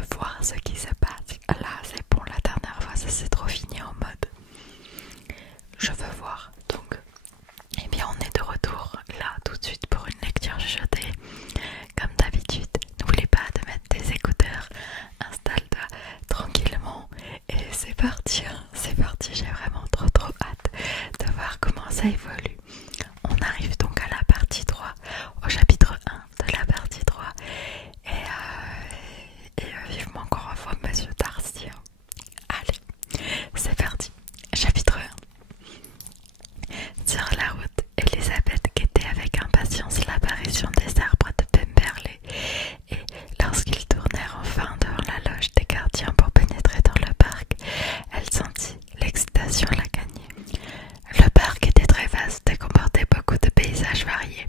veux voir ce qui se passe. Là, c'est bon, la dernière fois, ça s'est trop fini en mode je veux voir. Donc, eh bien, on est de retour là tout de suite pour une lecture chuchotée. Comme d'habitude, n'oublie pas de mettre tes écouteurs, installe-toi tranquillement et c'est parti, hein. C'est parti, j'ai vraiment trop hâte de voir comment ça évolue. On arrive donc à la partie 3, au chapitre 1 de la partie 3 et vivement qu'on revoie Monsieur Darcy. Allez, c'est parti, chapitre 1. Sur la route, Elisabeth guettait avec impatience l'apparition des arbres de Pemberley et lorsqu'ils tournèrent enfin devant la loge des gardiens pour pénétrer dans le parc, elle sentit l'excitation la gagner. Le parc était très vaste et comportait beaucoup de paysages variés.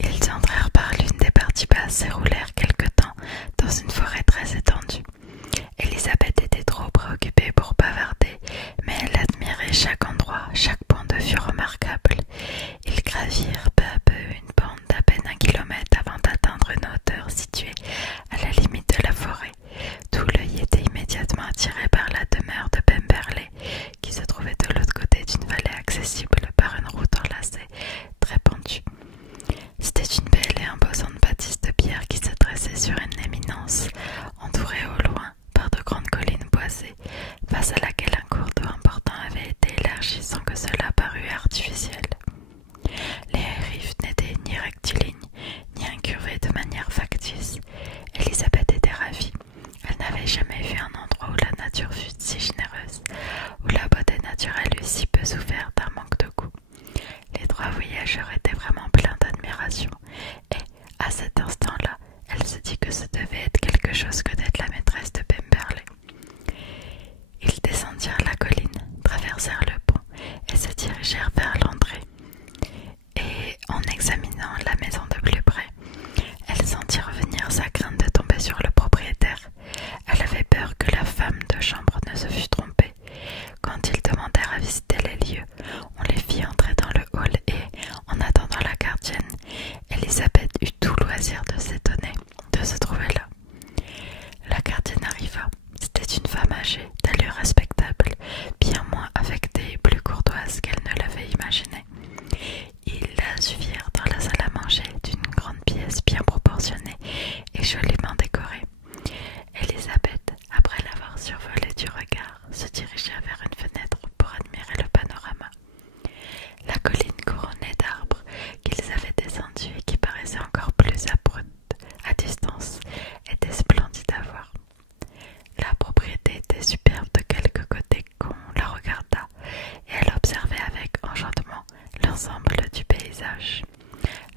Ils entrèrent par l'une des parties basses et roulèrent quelque temps dans une forêt très étendue. Elisabeth était trop préoccupée pour bavarder, mais elle admirait chaque endroit, chaque point de vue remarquable. Ils gravirent peu à peu une pente d'à peine 1 kilomètre avant d'atteindre une hauteur située à la limite de la forêt. Tout l'œil était immédiatement attiré par la demeure de Pemberley, qui se trouvait de l'autre côté d'une vallée accessible par une route enlacée, très pentue. C'était une belle et imposante bâtisse de pierre qui se dressait sur une éminence, entourée au loin par de grandes collines boisées, face à laquelle un cours d'eau important avait été élargi sans que cela parût artificiel. Les rives n'étaient ni rectilignes, ni incurvées de manière factice. Elisabeth était ravie. Elle n'avait jamais vu un endroit où la nature fût si généreuse, où la beauté naturelle eût si peu souffert d'un manque de goût. Les 3 voyageurs étaient vraiment pleins d'admiration, et, à cet instant-là, elle se dit que ce devait être quelque chose que d'être la maîtresse de Pemberley. Ils descendirent la colline, traversèrent le pont, et se dirigèrent vers l'entrée. Et, en examinant la maison de plus près, elle sentit revenir sa crainte de tomber sur le propriétaire. Elle avait peur que la femme de chambre ne se fût trompée. Quand ils demandèrent à visiter les lieux, on les fit entrer dans le hall et, en attendant la gardienne, Elisabeth eut tout loisir de s'étonner de se trouver là. La gardienne arriva. C'était une femme âgée, d'allure respectable, bien moins affectée et plus courtoise qu'elle ne l'avait imaginé. Ils la suivirent dans la salle à manger d'une grande pièce bien proportionnée et joliment décorée. Elisabeth, après l'avoir survolée du regard, se dirigea vers une fenêtre pour admirer le panorama. La colline couronnée d'arbres qu'ils avaient descendus et qui paraissaient encore plus abruptes à distance était splendide à voir. La propriété était superbe de quelque côté qu'on la regarda, et elle observait avec enchantement l'ensemble du paysage.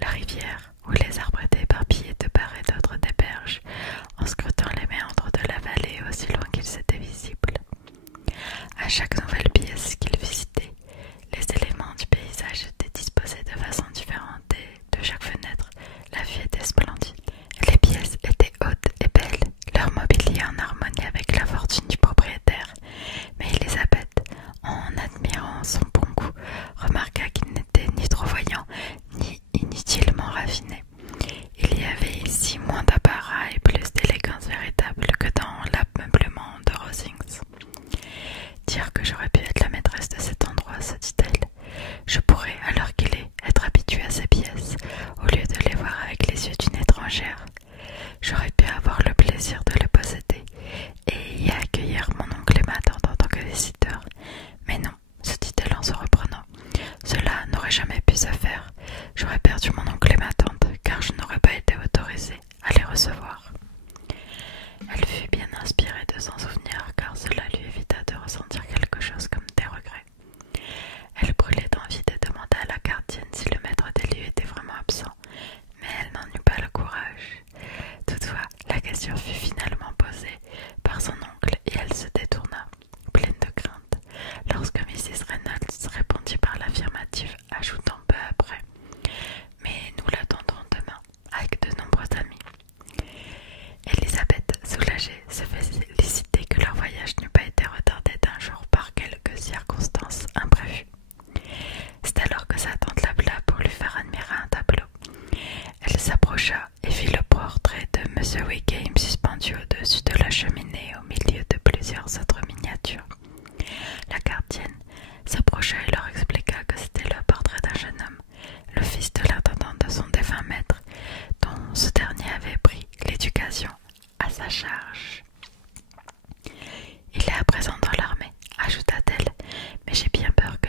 La rivière, où les arbres étaient éparpillés de part et d'autre des berges, en scrutant les méandres de la vallée aussi loin qu'ils étaient visibles. À chaque nouvelle pièce qu'ils visitaient, les éléments du paysage étaient disposés de façon différente et, de chaque fenêtre, la vue était splendide. Les pièces étaient hautes et belles, leur mobilier en harmonie avec la fortune du propriétaire, mais Elisabeth, en admirant son bon goût, remarqua qu'il n'était ni trop voyant, ni inutilement raffiné. Il y avait ici moins d'apparat et plus d'élégance véritable que dans l'ameublement de Rosings. Dire que j'aurais pu être la maîtresse de cet endroit, se dit-elle. Je pourrais, à l'heure qu'il est, être habituée à ces pièces, au lieu de les voir avec les yeux d'une étrangère. J'aurais pu avoir le plaisir de les posséder et y accueillir mon oncle et ma tante en tant que visiteurs. Mais non, se dit-elle en se reprenant. Cela n'aurait jamais pu se faire. J'aurais perdu mon oncle et ma tante, car je n'aurais pas été autorisée à les recevoir. Elle fut bien inspirée de s'en souvenir, car cela lui évita de ressentir quelque chose comme des regrets. Elle brûlait d'envie de demander à la gardienne si le maître des lieux était vraiment absent, mais elle n'en eut pas le courage. Toutefois, la question fut finalement posée par son oncle et elle se détourna, pleine de crainte, lorsque Mrs. Reynolds répondit par l'affirmative, ajoutant peu après « Mais nous l'attendrons demain, avec de nombreux amis. » Elisabeth, soulagée, se féliciter que leur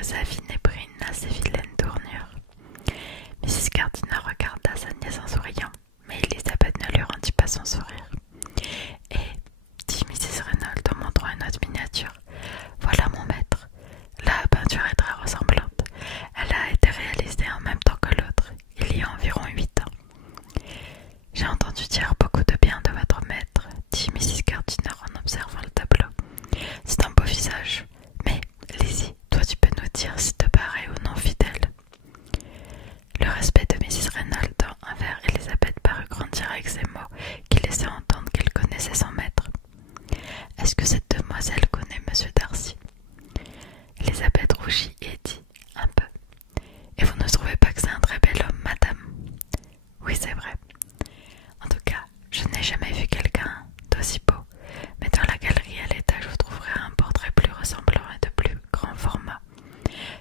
sa vie n'ait pris une assez vilaine tournure. Mrs. Gardiner regarda sa nièce en souriant, mais Elizabeth ne lui rendit pas son sourire. « Et, dit Mrs. Reynolds en montrant une autre miniature, voilà mon maître. La peinture est très ressemblante. Elle a été réalisée en même temps que l'autre, il y a environ 8 ans. J'ai entendu dire beaucoup de bien de votre maître, dit Mrs. Gardiner en observant le tableau. C'est un beau visage, mais Lizzie, toi tu peux nous dire si te paraît ou non fidèle. Le respect de Mrs. Reynolds envers Elizabeth parut grandir avec ces mots qui laissaient entendre qu'elle connaissait son maître. Est-ce que cette demoiselle connaît Monsieur Darcy? Elizabeth rougit et dit un peu. Et vous ne trouvez pas que c'est un très bel homme, madame? Oui, c'est vrai. En tout cas, je n'ai jamais vu quelqu'un d'aussi beau, mais dans la galerie à l'étage vous trouverez un portrait plus ressemblant et de plus grand format.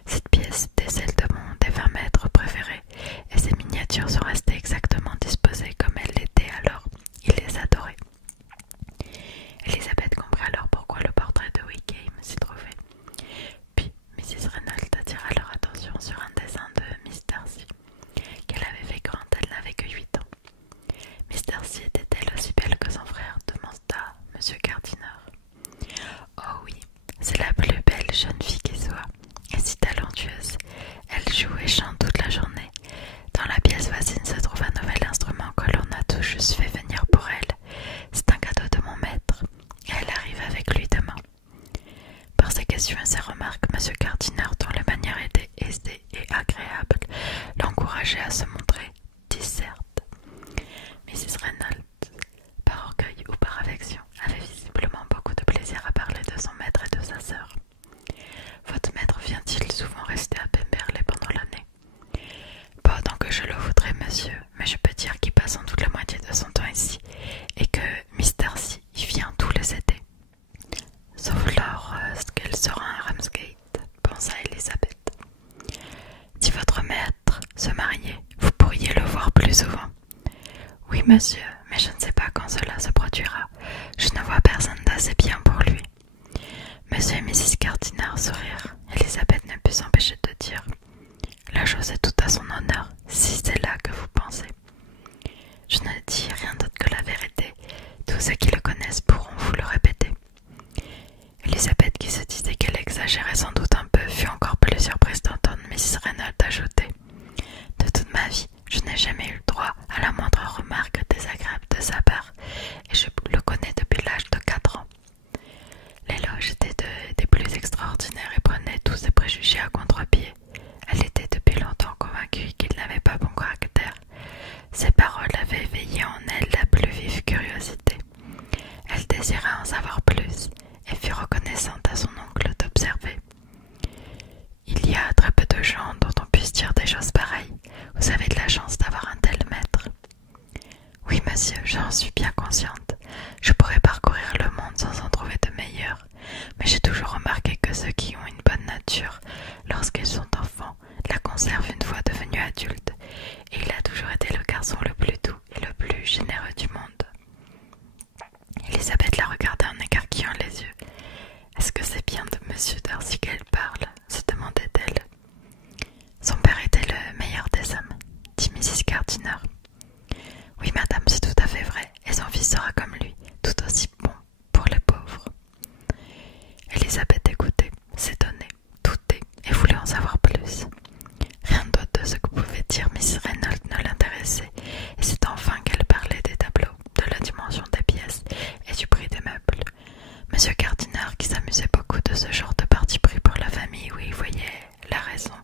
Cette pièce était celle de mon défunt maître préféré, et ces miniatures sont restées exactement disposées comme elles l'étaient alors. Il les adorait. Elizabeth comprit alors pourquoi le portrait de Wickham s'y trouvait. Puis Mrs. Reynolds attira leur attention sur un dessin de Miss Darcy, qu'elle avait fait quand elle n'avait que 8 ans. Miss Darcy était-elle aussi belle que son frère? Demanda M. Gardiner. Oh oui, c'est la plus belle jeune fille qui soit, et si talentueuse. Elle joue et chante toute la journée. Dans la pièce voisine se trouve un nouvel instrument que l'on a tout juste fait venir pour elle. C'est un cadeau de mon maître, et elle arrive avec lui demain. Par ses questions et ses remarques, M. Gardiner, dont les manières étaient aisées et agréables, l'encourageait à se montrer disserte. Mrs. Reynolds, par orgueil ou par affection, avait visiblement beaucoup de plaisir à parler de son maître et de sa sœur. Votre maître vient-il souvent rester à Pemberley pendant l'année? Pas autant que je le voudrais, monsieur, mais je peux dire qu'il passe sans doute la moitié de son temps ici, et que Miss Darcy y vient tous les étés. Sauf qu'elle sera à Ramsgate, pensa Elizabeth. Si votre maître se mariait, vous pourriez le voir plus souvent. Oui, monsieur, mais je ne sais pas quand cela se produira. Je ne vois personne d'assez bien pour lui. Monsieur et Mrs. Gardiner sourirent. Elizabeth ne put s'empêcher de dire « La chose est tout à son honneur, si c'est là que vous pensez. » Je ne dis rien d'autre que la vérité. Tous ceux qui le connaissent pourront vous le répéter. Elizabeth, qui se disait qu'elle exagérait sans doute un peu, fut encore plus surprise d'entendre Mrs. Reynolds ajouter « De toute ma vie, je n'ai jamais eu le droit à la moindre remarque désagréable de sa part, et je le connais depuis l'âge de 4 ans. » L'éloge était des plus extraordinaires et prenait tous ses préjugés à contre-pied. Elle était depuis longtemps convaincue qu'il n'avait pas bon caractère. Ces paroles avaient éveillé en elle la plus vive curiosité. Elle désirait en savoir plus et fut reconnaissante à son oncle d'observer. « Il y a très peu de gens dont on puisse dire des choses pareilles. Vous avez de la chance d'avoir un tel maître. » Oui, monsieur, j'en suis bien consciente. Je pourrais parcourir le monde sans en trouver de meilleurs, mais j'ai toujours remarqué que ceux qui ont une bonne nature, lorsqu'ils sont enfants, la conservent une fois devenus adultes, et il a toujours été le garçon le plus doux et le plus généreux du monde. Elizabeth la regardait en écarquillant les yeux. « Est-ce que c'est bien de Monsieur Darcy qu'elle parle ?» se demandait-elle. « Son père était le meilleur des hommes, » dit Mrs. Gardiner. « Oui, madame, c'est tout à fait vrai, et son fils sera comme lui, tout aussi bon pour les pauvres. » Elizabeth écoutait, s'étonnait, doutait et voulait en savoir plus. Rien d'autre de ce que pouvait dire Miss Reynolds ne l'intéressait, et c'est enfin qu'elle parlait des tableaux, de la dimension des pièces et du prix des meubles. Monsieur Gardiner, qui s'amusait beaucoup de ce genre de parti pris pour la famille où il voyait la raison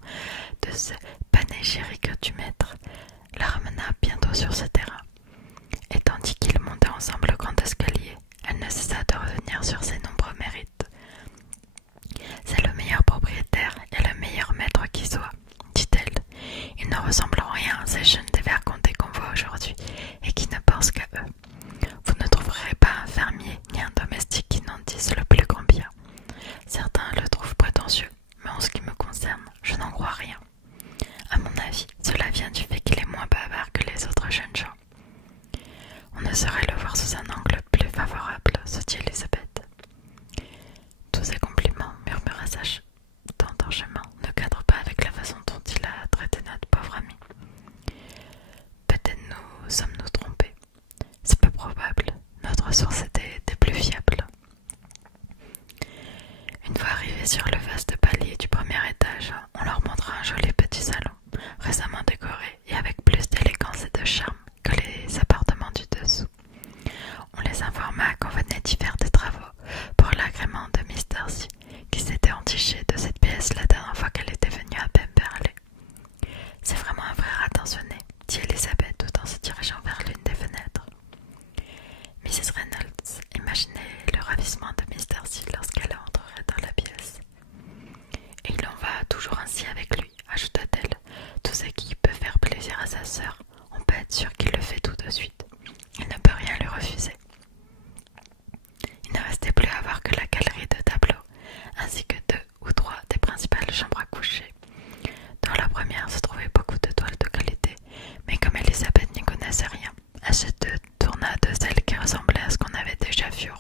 de ce panégyrique du maître, la ramena bientôt sur ce terrain. Et tandis qu'ils montaient ensemble le grand escalier, elle ne cessa de revenir sur ses nombreux mérites. « C'est le meilleur propriétaire et le meilleur maître qui soit, » dit-elle. « Il ne ressemble en rien à ces jeunes dévergondés qu'on voit aujourd'hui et qui ne pensent qu'à eux. Vous ne trouverez pas un fermier ni un domestique qui n'en dise le plus grand bien. Certains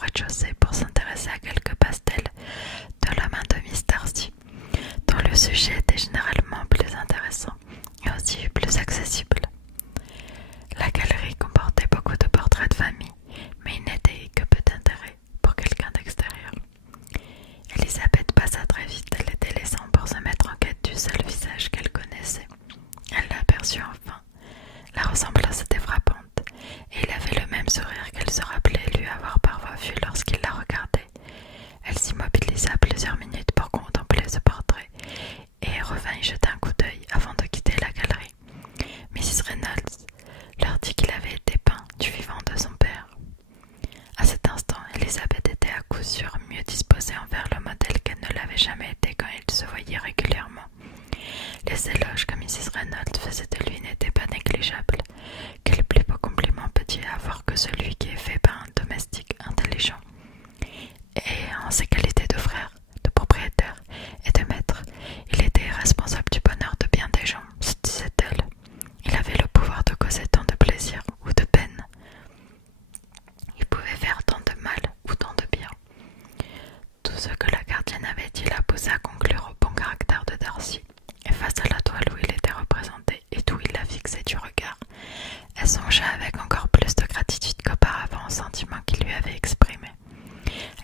rez-de-chaussée pour s'intéresser à quelques pastels de la main de Miss Darcy, dont le sujet était généralement plus intéressant et aussi plus accessible. La galerie comportait beaucoup de portraits de famille, mais il n'était que peu d'intérêt pour quelqu'un d'extérieur. Elisabeth passa très vite les délaissant pour se mettre en quête du seul visage qu'elle connaissait. Elle l'aperçut enfin. La ressemblance était frappante, et il avait le même sourire qu'elle se rappelait lui avoir parfois vu lorsqu'il la regardait. Elle s'immobilisa plusieurs minutes pour contempler ce portrait, et revint y jeter un coup d'œil avant de quitter la galerie. Mrs. Reynolds leur dit qu'il avait été peint du vivant de son père. À cet instant, Elisabeth était à coup sûr mieux disposée envers le modèle qu'elle ne l'avait jamais été quand ils se voyaient régulièrement. Les éloges que Mrs. Reynolds faisait de lui n'étaient pas négligeables. Quel plus beau compliment peut-il avoir que celui qui est fait par un domestique intelligent? Et en ses qualités de frère, de propriétaire et de maître, il était responsable du bonheur de bien des gens, se disait-elle. Il avait le pouvoir de causer tant de plaisir ou de peine. Il pouvait faire tant de mal ou tant de bien. Tout ce que la gardienne avait dit la poussa à conclure au bon caractère de Darcy, et face à la toile où il était représenté et d'où il la fixait du regard, elle songea avec encore plus de gratitude qu'auparavant au sentiment qu'il lui avait exprimé.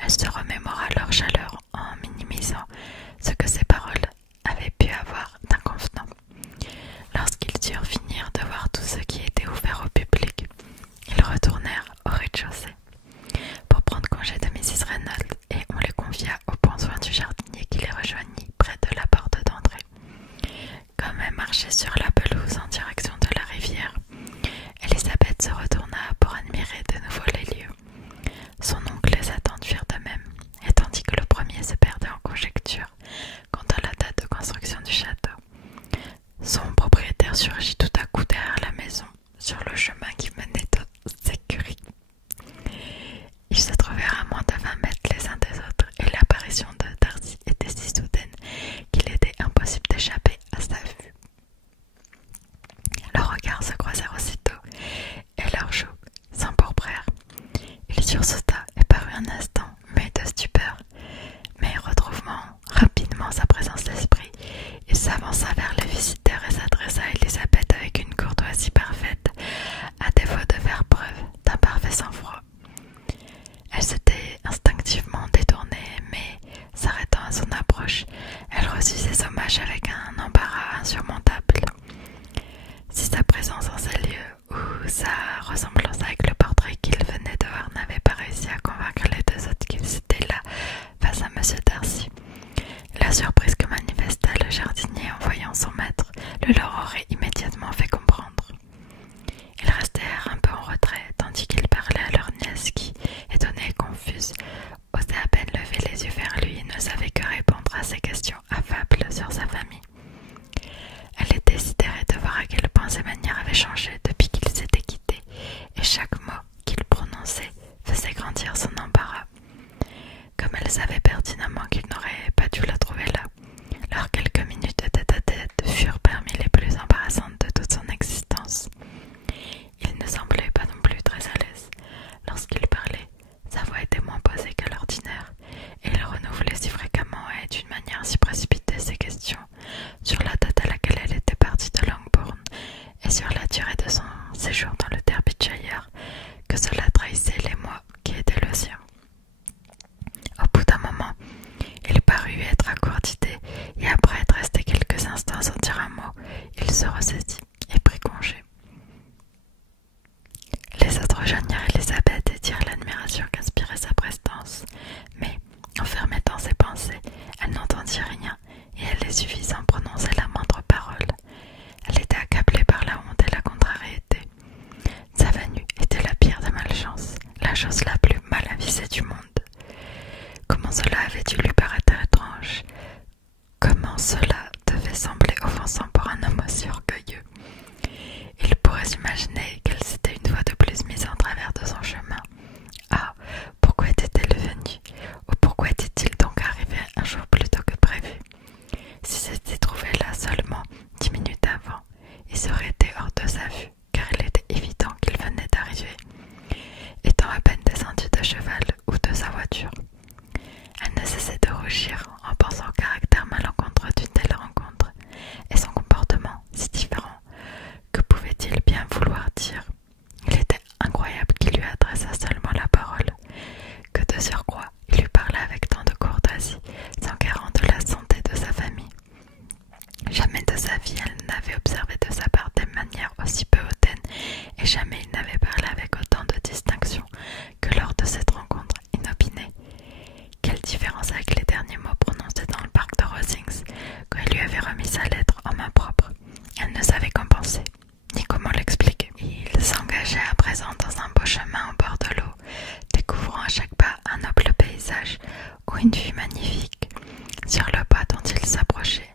Elle se remémora leur chaleur en minimisant ce que ses paroles avaient pu avoir d'inconvenant. Lorsqu'ils eurent fini de voir tout ce qui était ouvert au public, ils retournèrent au rez-de-chaussée pour prendre congé de Mrs. Reynolds, et on les confia au bon soin du jardinier qui les rejoignit près de la porte d'entrée. Comme elle marchait sur la pelouse en direction de la rivière, Elisabeth se retourna pour admirer de nouveau les lieux. Son oncle et sa tante firent de même, et tandis que le premier se perdait en conjectures quant à la date de construction du château, son propriétaire surgit tout à coup derrière la maison, sur le chemin qui menait aux écuries. Ils se trouvèrent à moins de 20 mètres les uns des autres, et l'apparition de Darcy était si soudaine qu'il était impossible d'échapper à sa vue. Leurs regards se croisèrent aussitôt, et leurs joues s'empourprèrent. Il sursauta et parut un instant muet de stupeur, mais retrouvant rapidement sa présence d'esprit, il s'avança vers les visiteurs et s'adressa à Elisabeth avec une courtoisie parfaite, à défaut de faire preuve d'un parfait sang-froid. Elle s'était instinctivement détournée, mais, s'arrêtant à son approche, elle reçut ses hommages avec un embarras insurmontable. Si sa présence en ces lieux, ou sa ressemblance avec le portrait qu'il venait de voir n'avait pas réussi à convaincre les deux autres qu'ils étaient là face à M. Darcy, la surprise que manifesta le jardinier en voyant son maître le leur aurait immédiatement fait comprendre. Ils restèrent un peu en retrait, tandis qu'ils parlaient à leur nièce qui, étonnée et confuse, osait à peine lever les yeux vers lui et ne savait que répondre à ses questions affables sur sa famille. Elle était sidérée de voir à quel point ses manières avaient changé depuis qu'ils s'étaient quittés, et chaque mot qu'il prononçait faisait grandir son embarras. Comme elle savait pertinemment qu'il n'aurait pas dû la trouver là, leurs quelques minutes de tête-à-tête furent parmi les plus embarrassantes de toute son existence. Il ne semblait pas non plus très à l'aise. Lorsqu'il parlait, sa voix était moins posée qu'à l'ordinaire, et il renouvelait si fréquemment et d'une manière si précipitée ses questions sur la date à laquelle elle était partie de Longbourn et sur la durée de son séjour dans le Derbyshire que cela trahissait les mois qui étaient le sien. Au bout d'un moment, il parut être à court d'idées, et après être resté quelques instants sans dire un mot, il se ressaisit et prit congé. Les autres rejoignirent Elisabeth et dirent l'admiration qu'inspirait sa prestance, mais, enfermée dans ses pensées, elle n'entendit rien, et elle les suivit sans prononcer la moindre parole. Elle était accablée par la honte et la contrariété. Sa venue était la pire des malchances, la chose la plus mal avisée du monde. Comment cela avait dû lui paraître étrange? Comment cela devait sembler offensant pour un homme aussi orgueilleux? Il pourrait s'imaginer qu'elle s'était une fois de plus mise en travers de son chemin. Ah, pourquoi était-elle venue? Ou pourquoi était-il donc arrivé un jour plus tôt que prévu? Si s'était trouvé là seulement 10 minutes avant, il serait été hors de sa vue, car il était évident qu'il venait d'arriver. Étant à peine descendu de cheval ou de sa De surcroît, il lui parla avec tant de courtoisie, s'enquérant de la santé de sa famille. Jamais de sa vie elle n'avait observé de sa part des manières aussi peu hautaines, et jamais il n'avait parlé avec autant de distinction que lors de cette rencontre inopinée. Quelle différence avec les derniers mots prononcés dans le parc de Rosings, quand il lui avait remis sa lettre en main propre. Elle ne savait qu'en penser, ni comment l'expliquer. Il s'engageait à présent dans un beau chemin au bord de l'eau, découvrant à chaque pas un noble paysage ou une vue magnifique sur le pas dont il s'approchait.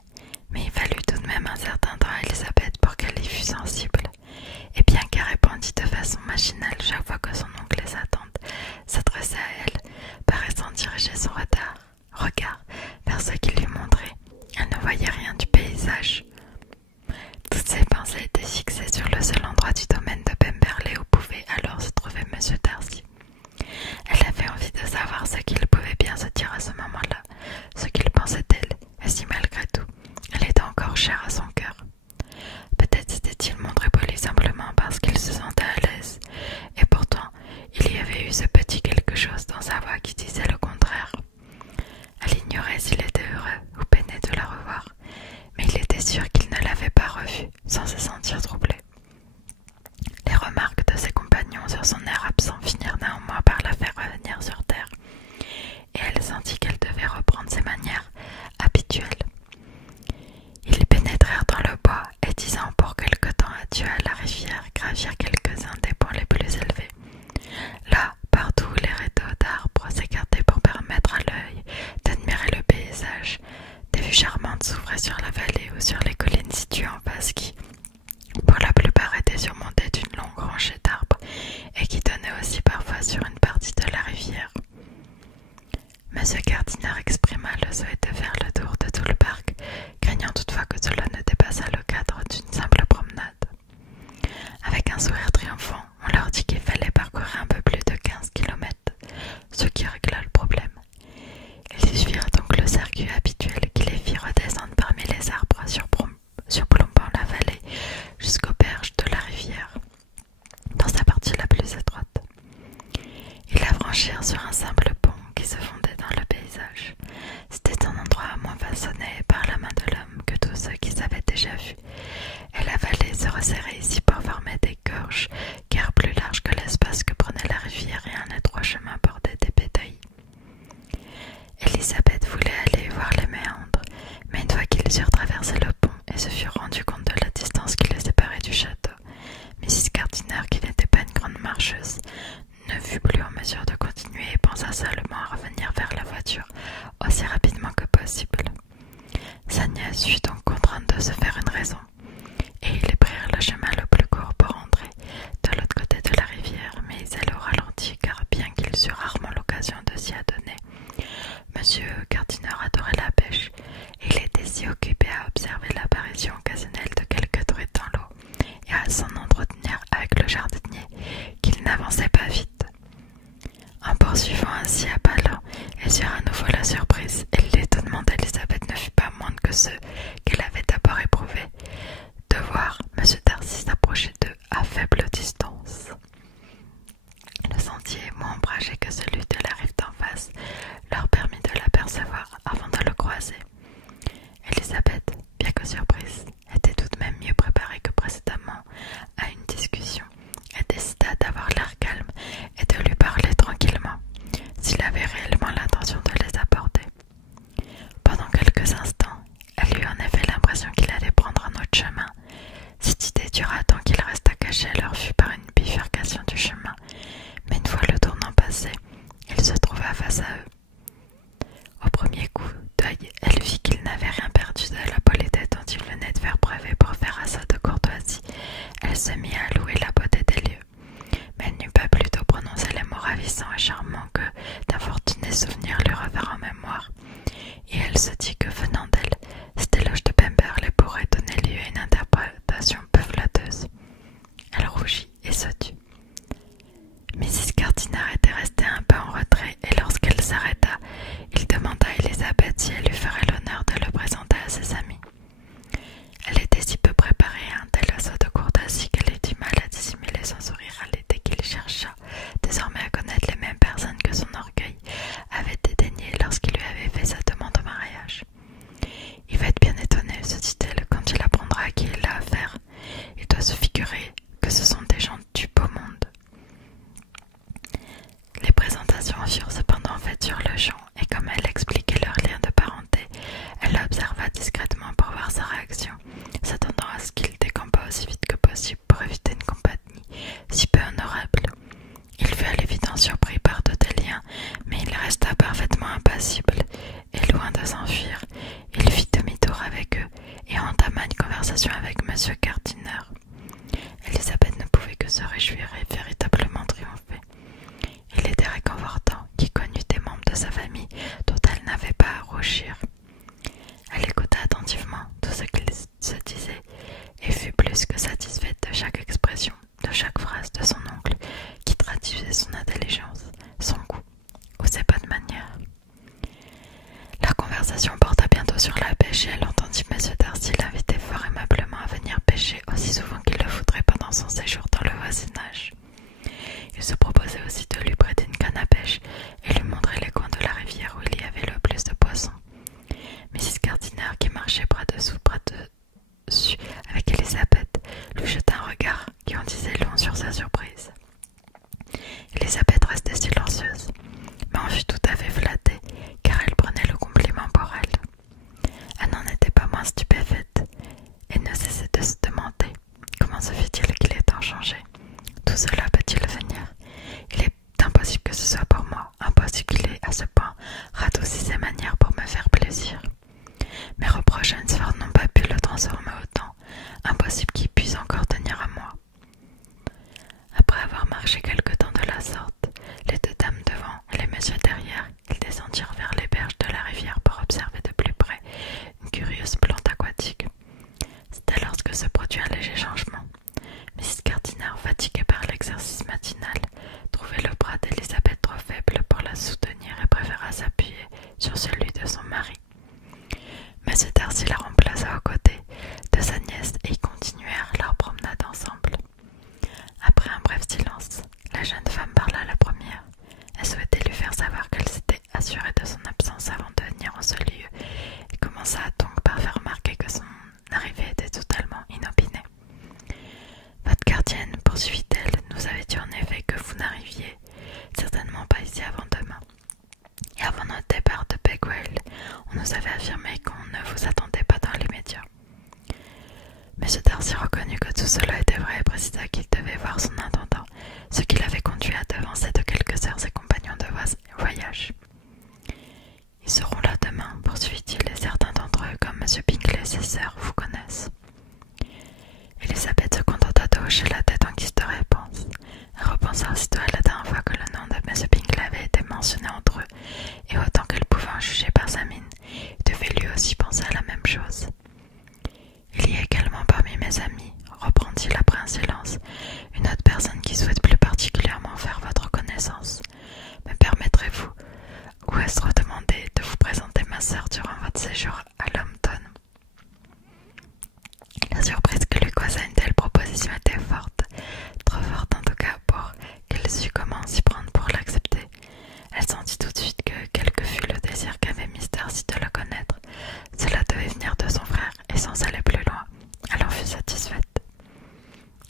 Mais il fallut tout de même un certain temps à Elisabeth pour qu'elle y fût sensible, et bien qu'elle répondît de façon machinale chaque fois que son oncle et sa tante s'adressaient à elle, paraissant diriger son regard vers ce qu'il lui montrait, elle ne voyait rien du paysage. Toutes ses pensées étaient fixées sur le seul endroit du domaine de Pemberley où pouvait alors se trouver M. Darcy. Elle avait envie de savoir ce qu'il pouvait bien se dire à ce moment-là, ce qu'il pensait d'elle, et si malgré tout, elle était encore chère à son cœur. Peut-être s'était-il montré poli simplement parce qu'il se sentait à l'aise, et pourtant il y avait eu ce petit quelque chose dans sa voix qui disait le contraire. Elle ignorait s'il était heureux ou peinait de la revoir, mais il était sûr qu'il ne l'avait pas revue sans se sentir troublé. Les remarques de ses compagnons sur son air absent finirent néanmoins par la faire revenir sur terre, et elle sentit qu'elle devait reprendre ses manières habituelles. Ils pénétrèrent dans le bois et disant pour quelque temps adieu à la rivière, gravirent quelques-uns des points les plus élevés. Là, partout, les rideaux d'arbres s'écartaient pour permettre à l'œil d'admirer le paysage. Des vues charmantes s'ouvraient sur la vallée ou sur les collines situées en face qui, pour la plupart, étaient surmontées d'une longue rangée d'arbres et qui donnaient aussi parfois sur une partie de la rivière. M. Gardiner exprima le souhait de faire le tour de tout le parc, craignant toutefois que cela ne dépassât le cadre d'une simple promenade. Avec un sourire triomphant, on leur dit qu'il fallait parcourir un peu plus de 15 kilomètres, ce qui régla le problème. Ils suivirent donc le circuit habituel qui les fit redescendre parmi les arbres surplombant la vallée jusqu'aux berges de la rivière, dans sa partie la plus étroite. Ils la franchirent sur un simple pont qui se fondait dans le paysage. C'était un endroit moins façonné par la main de l'homme que tous ceux qu'ils avaient déjà vus, et la vallée se resserrait ici pour former des gorges, car plus larges que l'espace que prenait la rivière et un étroit chemin bordé d'épais taillis. Elisabeth voulait aller voir les méandres, mais une fois qu'ils eurent traversé le pont et se furent rendus compte de la distance qui les séparait du château, Mrs. Gardiner, qui n'était pas une grande marcheuse, ne fut plus en mesure de continuer et pensa seulement à revenir vers la voiture aussi rapidement que possible. Sa nièce fut donc contrainte de se faire une raison, et ils prirent le chemin le plus court pour rentrer de l'autre côté de la rivière, mais elle au ralenti, car bien qu'ils eurent rarement l'occasion de s'y adonner, M. Gardiner adorait la pêche, et il était si occupé à observer l'apparition occasionnelle de quelques truites dans l'eau et à s'en entretenir avec le jardinier qu'il n'avançait pas vite. En poursuivant ainsi à pas lents, ils eurent à nouveau la surprise, et l'étonnement d'Elisabeth ne fut pas moindre que ceux qu'elle avait d'abord éprouvés, de voir M. Darcy s'approcher d'eux à faible distance. Le sentier, moins ombragé que celui de la rive d'en face, leur permit de l'apercevoir avant de le croiser. Elisabeth, bien que surprise, était tout de même mieux préparée que précédemment à une discussion, et décida d'avoir l'air calme et de lui parler tranquillement, s'il avait réellement l'intention de les aborder. Pendant quelques instants, elle eut en effet l'impression qu'il allait prendre un autre chemin. Cette idée dura tant qu'il resta caché à leur vue par une bifurcation du chemin, mais une fois le tournant passé, il se trouva face à eux. Au premier coup d'œil, elle vit qu'il n'avait rien perdu de la politesse dont il venait de faire preuve, et pour faire assaut de courtoisie, elle se mit à louer la beauté des lieux. Mais elle n'eut pas plutôt prononcé les mots ravissants et charmants que d'infortunés souvenirs lui revinrent en mémoire, et elle se dit que venant d'elle, cet éloge de Pemberley pourrait donner lieu à une interprétation peu flatteuse. Elle rougit et se tut. Mrs. Gardiner était restée un peu en retrait, et lorsqu'elle s'arrêta, il demanda à Elisabeth si elle lui ferait l'honneur de le présenter à ses amis. Elle était si peu préparée à un tel assaut de courtoisie qu'elle eut du mal à dissimuler son sourire à l'idée qu'il chercha désormais à connaître les mêmes personnes que son orgueil conversation porta bientôt sur la pêche et elle entendit M. Darcy l'inviter fort aimablement à venir pêcher aussi souvent qu'il le voudrait pendant son séjour dans le voisinage. Il se proposait aussi de lui prêter une canne à pêche et lui montrer les coins de la rivière où il y avait le plus de poissons. Mrs. Gardiner, qui marchait bras dessus avec Elisabeth, lui jeta un regard qui en disait long sur sa surprise. Elisabeth restait silencieuse, mais en fut tout à fait flattée, car elle prenait le compliment pour elle. Elle n'en était pas moins stupéfaite, et ne cessait de se demander comment se fait-il qu'il ait tant changé. Tout cela peut-il venir? Il est impossible que ce soit pour moi, impossible qu'il ait à ce point radouci ses manières pour me faire plaisir. Mes reproches à Hunsford n'ont pas pu le transformer autant, impossible qu'il puisse encore tenir à moi. Après avoir marché quelque temps de la sorte, les deux dames devant et les messieurs derrière, ils descendirent vers les berges de la rivière pour observer de plus près une curieuse plante aquatique. C'était lorsque se produit un léger changement. Mrs. Gardiner, fatiguée par l'exercice matinal, trouvait le bras d'Elisabeth trop faible pour la soutenir et préféra s'appuyer sur celui de son mari. M. Darcy la remplaça aux côtés de sa nièce et ils continuèrent leur promenade ensemble. Après un bref silence, la jeune femme parla la première. Elle souhaitait lui faire savoir qu'elle s'était assurée de son absence avant de venir en ce lieu et commença donc par faire remarquer que son arrivée était totalement inopinée. Votre gardienne, poursuivit-elle, nous avait dit en effet que vous n'arriviez certainement pas ici avant demain. Et avant notre départ de Pegwell, on nous avait affirmé qu'on ne vous attendait pas dans les médias. M. Darcy reconnut que tout cela était vrai et précisa qu'il devait voir son intendant, ce qui l'avait conduit à devancer de quelques heures ses compagnons de voyage. Ils seront là demain, poursuivit-il, et certains d'entre eux, comme M. Bingley et ses sœurs, vous connaissent. Elisabeth se contenta de hocher la tête en guise de réponse. Elle repensa aussitôt à la dernière fois que le nom de M. Bingley avait été mentionné entre eux, et autant qu'elle pouvait en juger par sa mine, il devait lui aussi penser à la même chose. Il y a également parmi mes amis, reprend-il après un silence, une autre personne qui souhaite plus particulièrement faire votre connaissance. Me permettrez-vous, ou est-ce redemandé, de vous présenter ma sœur durant votre séjour à Lambton? La surprise que lui causa une telle proposition était forte, trop forte en tout cas pour qu'elle sût comment s'y prendre pour l'accepter. Elle sentit tout de suite que, quel que fût le désir qu'avait Miss Darcy de le connaître, cela devait venir de son frère, et sans aller plus loin, elle en fut satisfaite.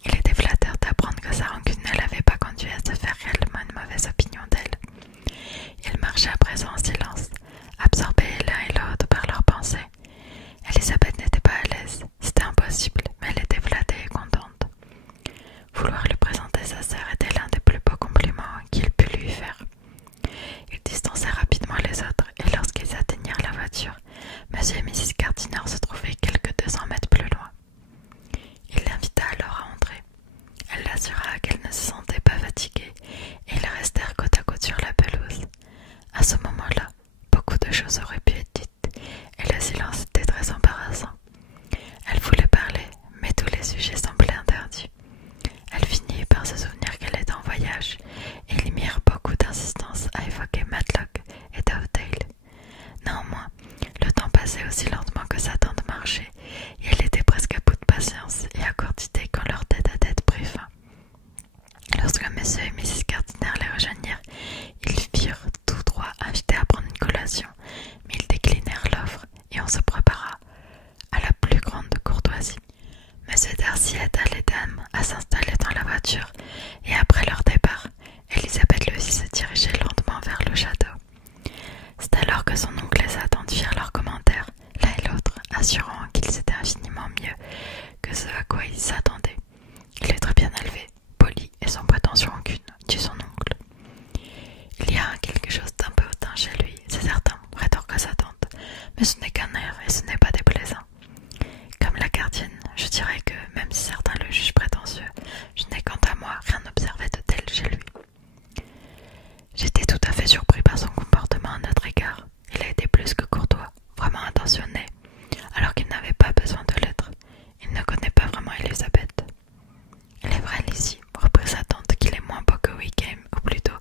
Il était flatteur d'apprendre que sa rancune ne l'avait pas conduit à se faire réellement une mauvaise opinion d'elle. Ils marchaient à présent en silence, absorbés l'un et l'autre par leurs pensées. Elisabeth n'était pas à l'aise, c'était impossible, mais elle était flattée et contente. Vouloir lui présenter sa sœur était l'un des plus beaux compliments qu'il put lui faire. Ils distancèrent rapidement les autres, et lorsqu'ils atteignirent la voiture, M. et Mrs. Gardiner se trouvaient quelques 200 mètres plus loin. Il l'invita alors à entrer. Elle l'assura qu'elle ne se sentait pas fatiguée, et ils restèrent côte à côte sur la pelouse. À ce moment-là, beaucoup de choses auraient pu être dites, et le silence était très embarrassant. Elle voulait parler, mais tous les sujets semblaient interdits. Elle finit par se souvenir qu'elle était en voyage, et ils mirent beaucoup d'insistance à évoquer Matlock et Dovedale. Néanmoins, le temps passait aussi lentement que sa tante marchait, et elle était presque à bout de patience et à court d'idées quand leur tête-à-tête prit fin. Lorsque M. et Mrs. Gardiner les rejoignirent, ils firent tous trois invités à prendre une collation, mais ils déclinèrent l'offre et on se prépara à la plus grande courtoisie. M. Darcy aida les dames à s'installer dans la voiture, et après leur départ, Elisabeth lui aussi se dirigeait lentement vers le château. C'est alors que son oncle et sa tante firent leurs commentaires, l'un et l'autre, assurant qu'ils étaient infiniment mieux que ce à quoi ils s'attendaient. Il est très bien élevé, poli et sans prétention aucune, dit son oncle. Il y a quelque chose d'un peu hautain chez lui, c'est certain, rétorqua sa tante, mais ce n'est qu'un air et ce n'est pas déplaisant. Comme la gardienne, je dirais que, même si certains le jugent prétentieux, je n'ai quant à moi rien observé de tel chez lui. J'étais tout à fait surpris par son comportement à notre égard. Il a été plus que courtois, vraiment attentionné, alors qu'il n'avait pas besoin de l'être. Il ne connaît pas vraiment Elisabeth. Il est vrai, Lizzie, reprit sa tante, qu'il est moins beau que Wickham, ou plutôt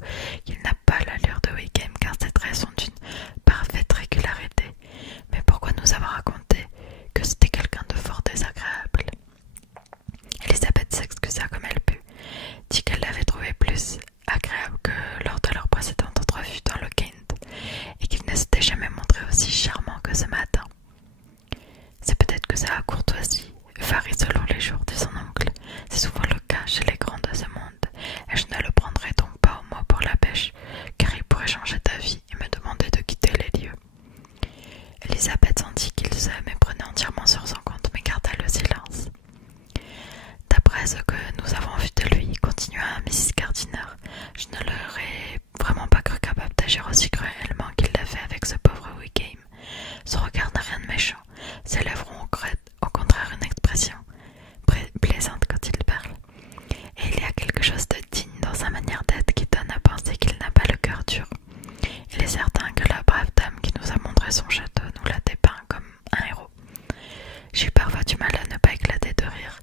qu'il n'a pas l'allure de Wickham, car ses traits sont d'une parfaite régularité. Elisabeth sentit qu'il se méprenait entièrement sur son compte, mais garda le silence. D'après ce que nous avons vu de lui, continua Mrs. Gardiner, je ne l'aurais vraiment pas cru capable d'agir aussi cruellement qu'il l'a fait avec ce pauvre Wickham. Son regard n'a rien de méchant, ses lèvres ont au contraire une expression plaisante quand il parle. Et il y a quelque chose de digne dans sa manière d'être qui donne à penser qu'il n'a pas le cœur dur. Il est certain que la brave dame qui nous a montré son château nous l'a dépeint comme un héros. J'ai eu parfois du mal à ne pas éclater de rire,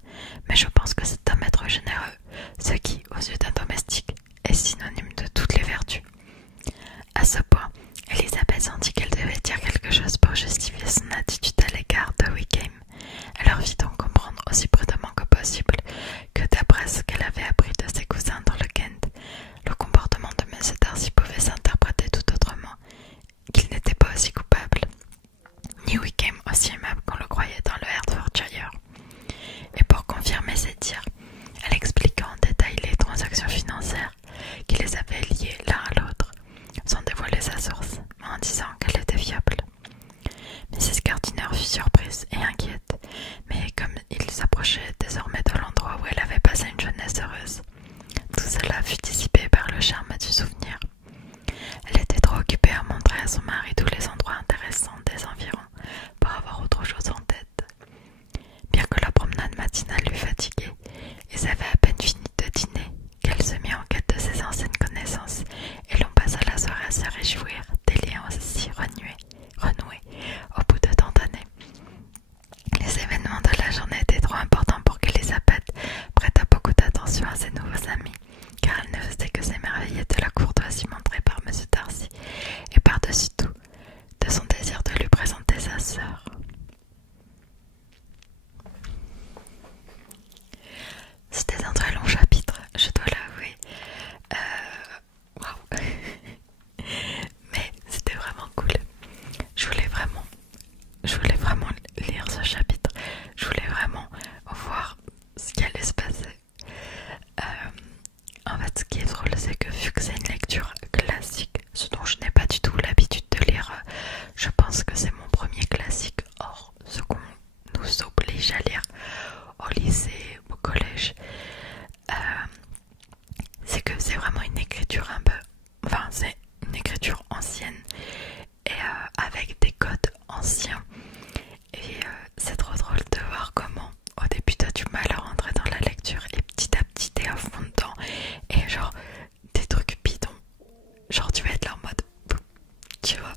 mais je pense que c'est un maître généreux, ce qui, aux yeux d'un domestique, est synonyme de toutes les vertus. À ce point, Elisabeth sentit qu'elle devait dire quelque chose pour justifier son attitude à l'égard de Wickham. Elle leur fit donc comprendre aussi prudemment que possible que d'après ce qu'elle avait appris de ses cousins dans le Kent, le comportement de M. Darcy pouvait s'interpréter tout autrement, qu'il n'était pas aussi coupable, ni Wickham aussi aimable qu'on le croyait dans le Hertfordshire. Et pour confirmer ses dires, elle expliqua en détail les transactions financières qui les avaient liés l'un à l'autre, sans dévoiler sa source, mais en disant qu'elle était fiable. Mrs. Gardiner fut surprise et inquiète, mais comme il s'approchait désormais de l'endroit où elle avait passé une jeunesse heureuse, tout cela fut dissipé par le charme du souvenir. Elle était trop occupée à montrer à son mari tous les endroits intéressants des environs pour avoir autre chose en tête. Bien que la promenade matinale l'eût fatiguée, ils avaient à peine fini de dîner qu'elle se mit en quête de ses anciennes connaissances et l'on passa la soirée à se réjouir des liens aussi renoués au bout de tant d'années. Les événements de la journée étaient trop importants pour qu'Elisabeth prêtât beaucoup d'attention à ses nouveaux amis, car elle ne faisait que s'émerveiller de la courtoisie montrée par M. Darcy et par-dessus tout de son désir de lui présenter sa sœur. C'était un très long chapitre, je dois l'avouer. Waouh. Mais c'était vraiment cool. Je voulais vraiment lire ce chapitre. Je voulais vraiment voir ce qui allait se passer. En fait, ce qui est drôle, c'est que vu que c'est une lecture classique, ce dont je n'ai pas du tout l'habitude de lire, je pense que c'est mon premier classique hors ce qu'on nous oblige à lire au lycée, au collège. C'est que c'est vraiment une écriture un peu... Enfin, c'est une écriture ancienne et avec des codes anciens. Et c'est trop drôle de voir comment au début t'as du mal à rentrer dans la lecture et petit à petit t'es à fond dedans et genre des trucs bidons, genre tu vas être là en mode tu vois,